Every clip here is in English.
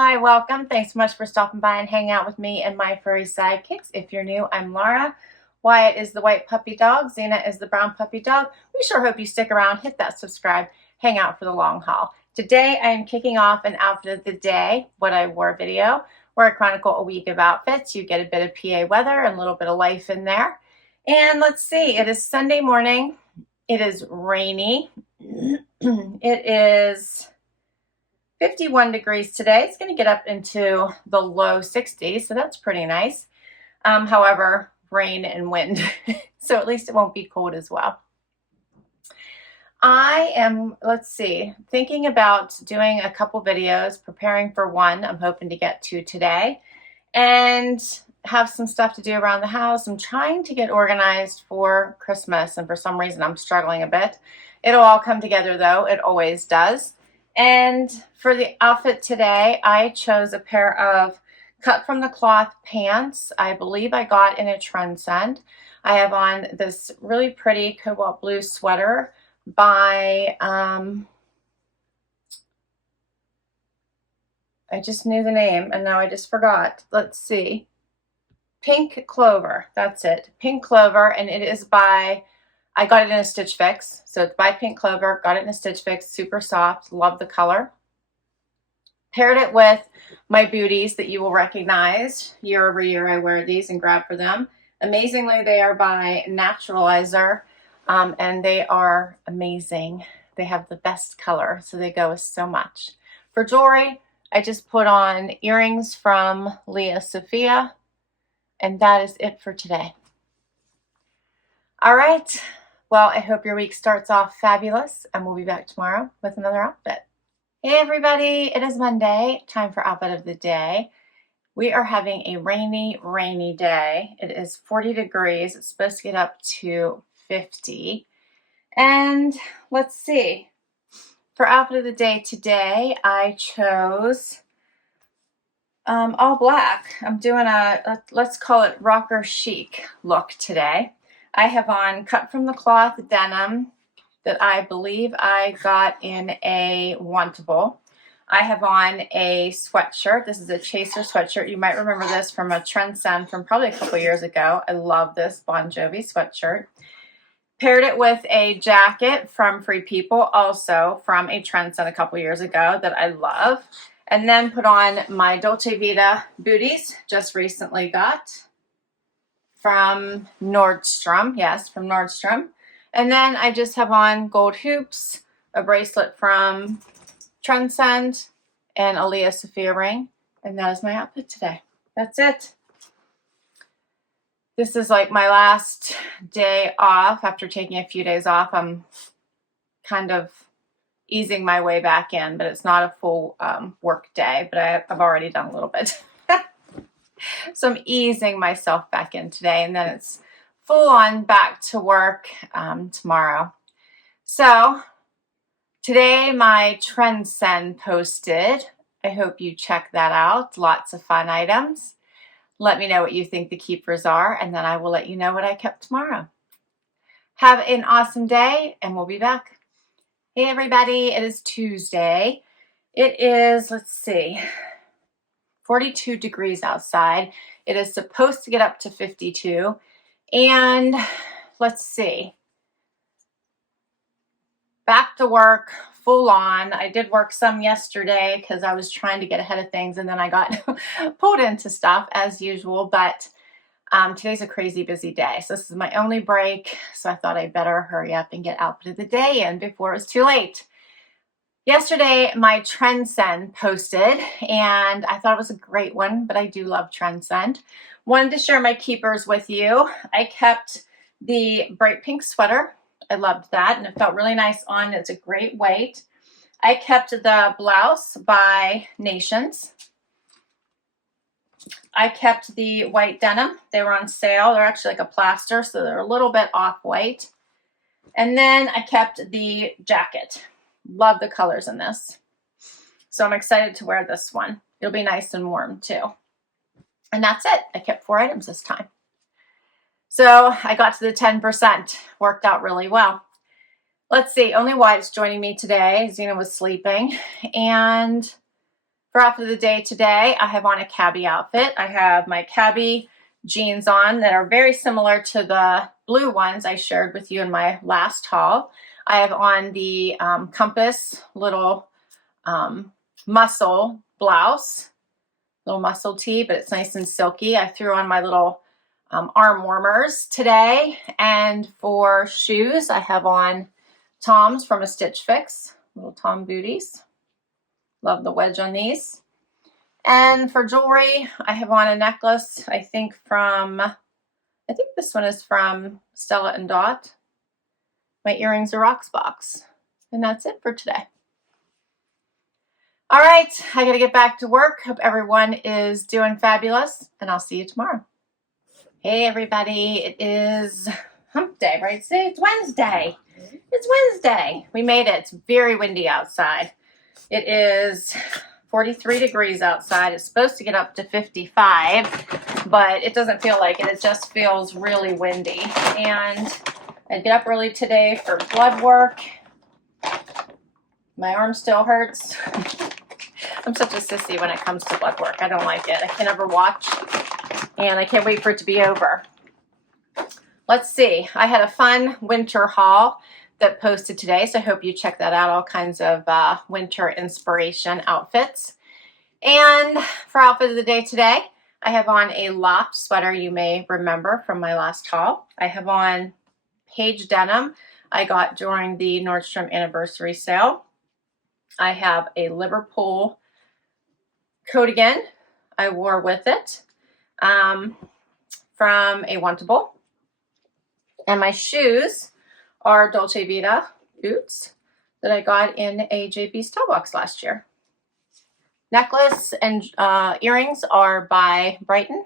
Hi, welcome. Thanks so much for stopping by and hanging out with me and my furry sidekicks. If you're new, I'm Laura. Wyatt is the white puppy dog. Xena is the brown puppy dog. We sure hope you stick around, hit that subscribe, hang out for the long haul. Today, I am kicking off an outfit of the day, what I wore video, where I chronicle a week of outfits. You get a bit of PA weather and a little bit of life in there. And let's see, it is Sunday morning. It is rainy. It is 51 degrees today. It's going to get up into the low 60s, so that's pretty nice. However, rain and wind, so at least it won't be cold as well. I am, let's see, thinking about doing a couple videos, preparing for one I'm hoping to get to today, and have some stuff to do around the house. I'm trying to get organized for Christmas, and for some reason I'm struggling a bit. It'll all come together though, it always does. And for the outfit today, I chose a pair of cut from the cloth pants. I believe I got in a Trendsend. I have on this really pretty cobalt blue sweater by, I just knew the name and now I just forgot. Let's see. Pink Clover, that's it. Pink Clover, and it is by, I got it in a Stitch Fix, so it's by Pink Clover. Got it in a Stitch Fix, super soft, love the color. Paired it with my booties that you will recognize. Year over year I wear these and grab for them. Amazingly, they are by Naturalizer, and they are amazing. They have the best color, so they go with so much. For jewelry, I just put on earrings from Leah Sophia, and that is it for today. All right. Well, I hope your week starts off fabulous, and we'll be back tomorrow with another outfit. Hey everybody, it is Monday, time for outfit of the day. We are having a rainy day. It is 40 degrees. It's supposed to get up to 50. And let's see. For outfit of the day today, I chose all black. I'm doing a, let's call it rocker chic look today. I have on cut from the cloth denim that I believe I got in a Wantable. I have on a sweatshirt. This is a chaser sweatshirt. You might remember this from a Trendsend from probably a couple years ago. I love this Bon Jovi sweatshirt. Paired it with a jacket from Free People, also from a Trendsend a couple years ago that I love. And then put on my Dolce Vita booties, just recently got from Nordstrom. Yes, from Nordstrom. And then I just have on gold hoops, a bracelet from Trendsend, and a Leah Sophia ring. And that is my outfit today. That's it. This is like my last day off. After taking a few days off, I'm kind of easing my way back in, but it's not a full work day, but I've already done a little bit. So I'm easing myself back in today, and then it's full on back to work tomorrow. So today my Trendsend posted. I hope you check that out. Lots of fun items. Let me know what you think the keepers are, and then I will let you know what I kept tomorrow. Have an awesome day, and we'll be back. Hey everybody, it is Tuesday. It is, let's see, 42 degrees outside. It is supposed to get up to 52. And let's see, back to work, full on. I did work some yesterday because I was trying to get ahead of things, and then I got pulled into stuff as usual, but today's a crazy busy day. So this is my only break, so I thought I'd better hurry up and get outfit of the day in before it's too late. Yesterday, my Trendsend posted, and I thought it was a great one, but I do love Trendsend. Wanted to share my keepers with you. I kept the bright pink sweater. I loved that, and it felt really nice on. It's a great weight. I kept the blouse by Nations. I kept the white denim. They were on sale. They're actually like a plaster, so they're a little bit off-white. And then I kept the jacket. Love the colors in this. So I'm excited to wear this one. It'll be nice and warm too. And that's it. I kept 4 items this time. So I got to the 10%. Worked out really well. Let's see. Only Wyatt's joining me today. Xena was sleeping. And For outfit of the day today, I have on a Cabi outfit. I have my Cabi jeans on that are very similar to the blue ones I shared with you in my last haul. I have on the Compass little muscle blouse, little muscle tee, but it's nice and silky. I threw on my little arm warmers today. And for shoes, I have on Toms from a Stitch Fix, little Tom booties. Love the wedge on these. And for jewelry, I have on a necklace, I think this one is from Stella and Dot. My earrings are Rocksbox. And that's it for today. All right, I got to get back to work. Hope everyone is doing fabulous, and I'll see you tomorrow. Hey, everybody. It is hump day, right? See, it's Wednesday. It's Wednesday. We made it. It's very windy outside. It is 43 degrees outside. It's supposed to get up to 55, but it doesn't feel like it. It just feels really windy. And I get up early today for blood work. My arm still hurts. I'm such a sissy when it comes to blood work. I don't like it. I can never watch, and I can't wait for it to be over. Let's see. I had a fun winter haul that posted today, so I hope you check that out. All kinds of winter inspiration outfits. And for outfit of the day today, I have on a Loft sweater you may remember from my last haul. I have on Page denim I got during the Nordstrom anniversary sale. I have a Liverpool Cardigan I wore with it from a Wantable. And my shoes are Dolce Vita boots that I got in a JB Stylebox last year. Necklace and earrings are by Brighton.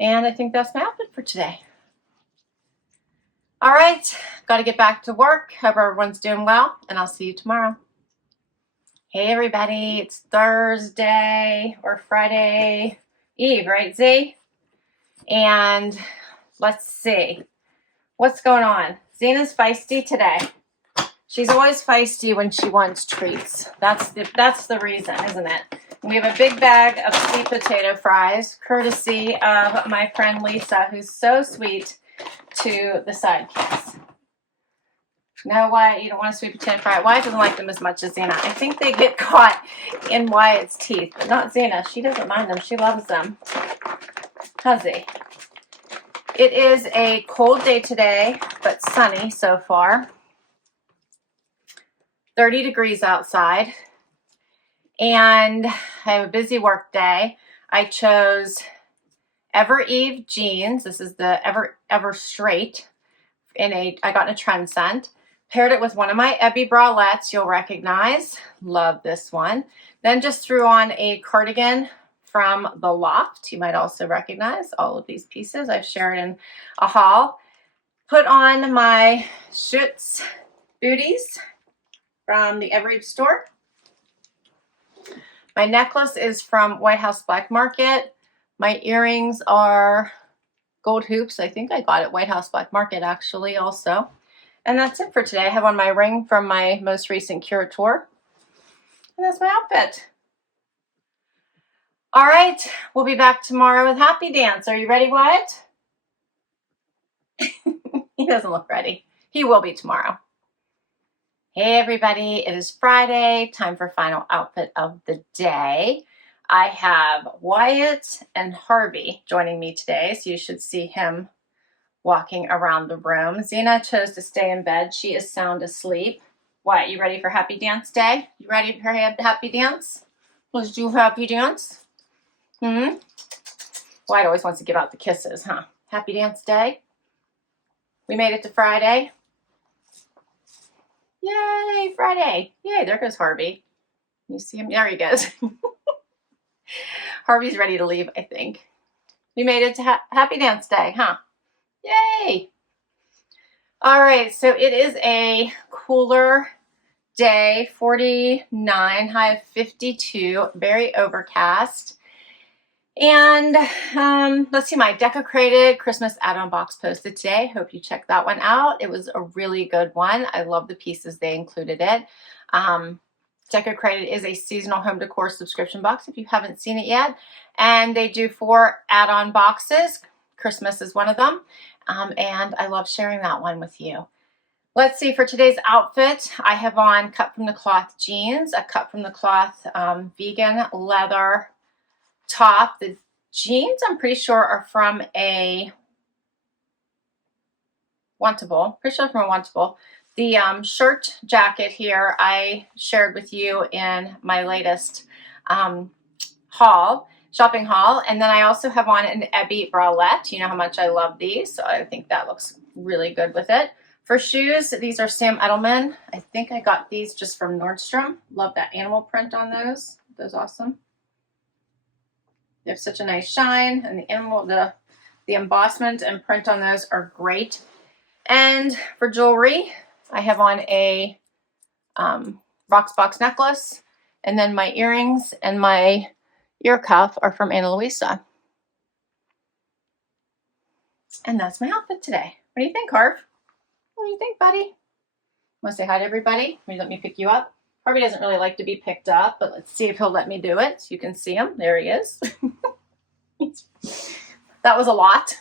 And I think that's my outfit for today. All right, got to get back to work. Hope everyone's doing well, and I'll see you tomorrow. Hey everybody, it's Thursday or Friday Eve, right, Z? And let's see, what's going on? Zena's feisty today. She's always feisty when she wants treats. That's the reason, isn't it? We have a big bag of sweet potato fries, courtesy of my friend Luisa, who's so sweet to the sidekicks. No, Wyatt, you don't want a sweet potato fry. Wyatt doesn't like them as much as Zena. I think they get caught in Wyatt's teeth, but not Zena. She doesn't mind them. She loves them. Huzzy. It is a cold day today, but sunny so far. 30 degrees outside. And I have a busy work day. I chose Evereve jeans. This is the Ever Straight. I got in a Trendsend. Paired it with one of my Ebby bralettes you'll recognize. Love this one. Then just threw on a cardigan from the Loft. You might also recognize all of these pieces. I've shared in a haul. Put on my Schutz booties from the Evereve store. My necklace is from White House Black Market. My earrings are gold hoops. I think I got it White House Black Market actually also. And that's it for today. I have on my ring from my most recent Curateur. And that's my outfit. All right, we'll be back tomorrow with Happy Dance. Are you ready, Wyatt? He doesn't look ready. He will be tomorrow. Hey everybody, it is Friday. Time for final outfit of the day. I have Wyatt and Harvey joining me today, so you should see him walking around the room. Zena chose to stay in bed. She is sound asleep. Wyatt, you ready for Happy Dance Day? You ready for Happy Dance? Let's do Happy Dance. Wyatt always wants to give out the kisses, huh? Happy Dance Day. We made it to Friday. Yay, Friday. Yay, there goes Harvey. You see him? There he goes. Harvey's ready to leave, I think. We made it to Happy Dance Day, huh? Yay! All right, so it is a cooler day, 49, high of 52, very overcast. And let's see, my decorated Christmas add-on box posted today. Hope you checked that one out. It was a really good one. I love the pieces they included it. Deco Credit is a seasonal home decor subscription box if you haven't seen it yet. And they do 4 add-on boxes. Christmas is one of them. And I love sharing that one with you. Let's see, for today's outfit, I have on cut from the cloth jeans, a cut from the cloth vegan leather top. The jeans, I'm pretty sure, are from a Wantable. Pretty sure from a Wantable. The shirt jacket here I shared with you in my latest shopping haul. And then I also have on an Evereve bralette. You know how much I love these, so I think that looks really good with it. For shoes, these are Sam Edelman. I think I got these just from Nordstrom. Love that animal print on those. Those awesome. They have such a nice shine, and the animal, the embossment and print on those are great. And for jewelry, I have on a Rocksbox necklace, and then my earrings and my ear cuff are from Luisa. And that's my outfit today. What do you think, Harv? What do you think, buddy? Want to say hi to everybody? Maybe let me pick you up. Harvey doesn't really like to be picked up, but let's see if he'll let me do it. So you can see him. There he is. That was a lot.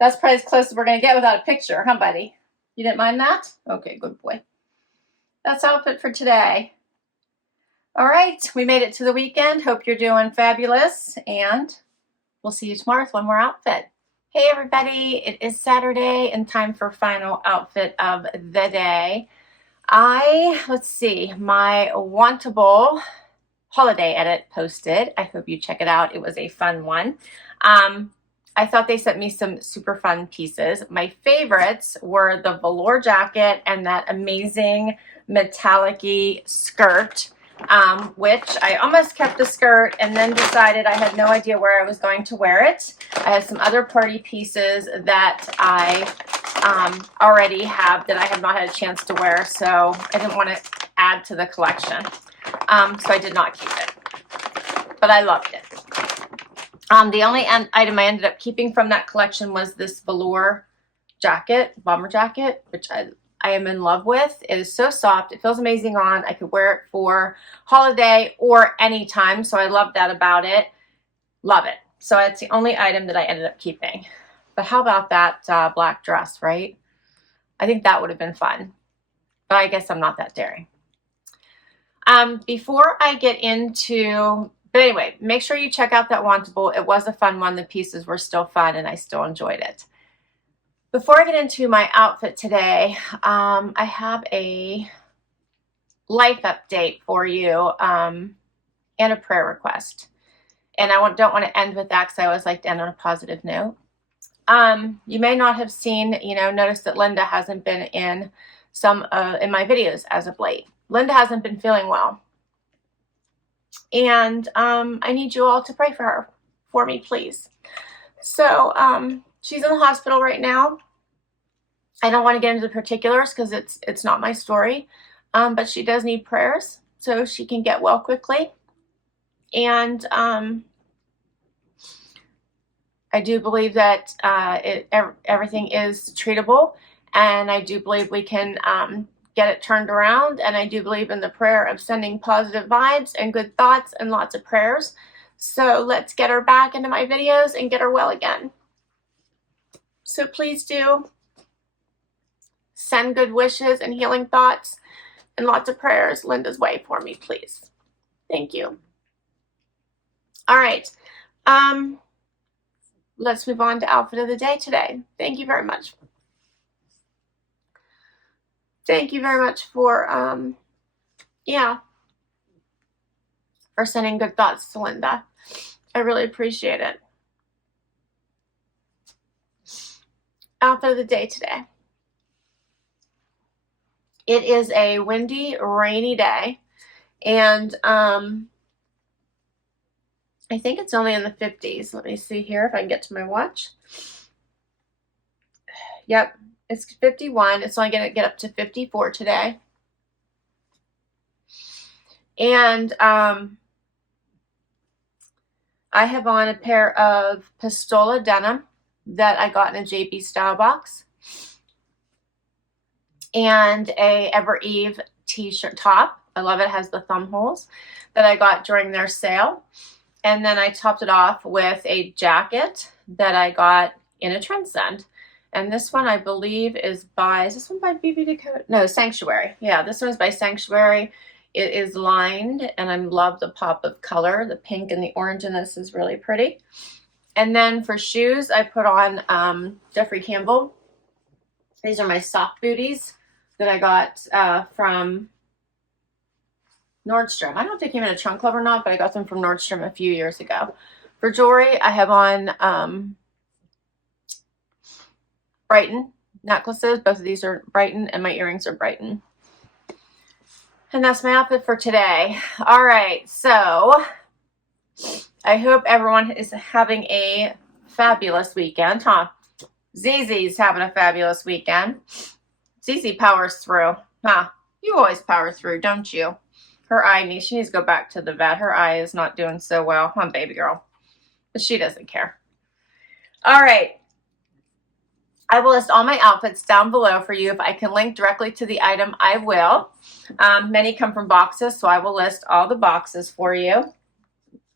That's probably as close as we're going to get without a picture, huh, buddy? You didn't mind that? Okay, good boy. That's outfit for today. All right, we made it to the weekend. Hope you're doing fabulous, and we'll see you tomorrow with one more outfit. Hey everybody, it is Saturday and time for final outfit of the day. Let's see, my Wantable holiday edit posted. I hope you check it out. It was a fun one. I thought they sent me some super fun pieces. My favorites were the velour jacket and that amazing metallic-y skirt, which I almost kept the skirt and then decided I had no idea where I was going to wear it. I had some other party pieces that I already have that I have not had a chance to wear, so I didn't want to add to the collection. So I did not keep it, but I loved it. The only item I ended up keeping from that collection was this velour jacket, bomber jacket, which I am in love with. It is so soft. It feels amazing on. I could wear it for holiday or anytime, so I love that about it. Love it. So it's the only item that I ended up keeping. But how about that black dress, right? I think that would have been fun. But I guess I'm not that daring. Before I get into... But anyway, make sure you check out that Wantable. It was a fun one. The pieces were still fun, and I still enjoyed it. Before I get into my outfit today, I have a life update for you and a prayer request. And I don't want to end with that because I always like to end on a positive note. You may not have seen, noticed that Linda hasn't been in in my videos as of late. Linda hasn't been feeling well. And I need you all to pray for me, please. So she's in the hospital right now. I don't want to get into the particulars because it's not my story, but she does need prayers so she can get well quickly. And I do believe that everything is treatable, and I do believe we can get it turned around, and I do believe in the prayer of sending positive vibes and good thoughts and lots of prayers. So let's get her back into my videos and get her well again. So please do send good wishes and healing thoughts and lots of prayers Linda's way for me, please. Thank you. All right. Let's move on to outfit of the day today. Thank you very much. Thank you very much for, for sending good thoughts to Linda. I really appreciate it. Outfit of the day today. It is a windy, rainy day, and I think it's only in the 50s. Let me see here if I can get to my watch. Yep. It's 51. It's only going to get up to 54 today. And I have on a pair of Pistola denim that I got in a JB Stylebox. And a Evereve t-shirt top. I love it. It has the thumb holes that I got during their sale. And then I topped it off with a jacket that I got in a Trendsend. And this one I believe is this one by BB Dakota? No, Sanctuary. Yeah, this one is by Sanctuary. It is lined, and I love the pop of color. The pink and the orange in this is really pretty. And then for shoes, I put on Jeffrey Campbell. These are my soft booties that I got from Nordstrom. I don't know if they came in a trunk club or not, but I got them from Nordstrom a few years ago. For jewelry, I have on Brighton necklaces. Both of these are Brighton, and my earrings are Brighton. And that's my outfit for today. All right, so I hope everyone is having a fabulous weekend, huh? Zizi's having a fabulous weekend. Zizi powers through, huh? You always power through, don't you? Her eye she needs to go back to the vet. Her eye is not doing so well, huh, baby girl? But she doesn't care. All right. I will list all my outfits down below for you. If I can link directly to the item, I will. Many come from boxes, so I will list all the boxes for you.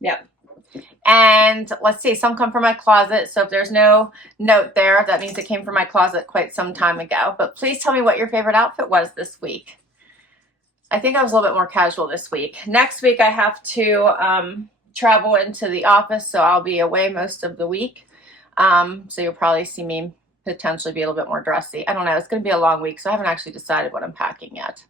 Yep. And let's see, some come from my closet. So if there's no note there, that means it came from my closet quite some time ago. But please tell me what your favorite outfit was this week. I think I was a little bit more casual this week. Next week, I have to travel into the office, so I'll be away most of the week. So you'll probably see me potentially be a little bit more dressy. I don't know. It's going to be a long week, so I haven't actually decided what I'm packing yet.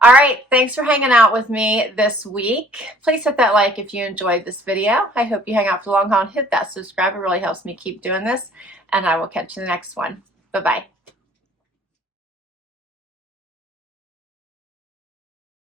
All right. Thanks for hanging out with me this week. Please hit that like if you enjoyed this video. I hope you hang out for the long haul and hit that subscribe. It really helps me keep doing this, and I will catch you in the next one. Bye-bye.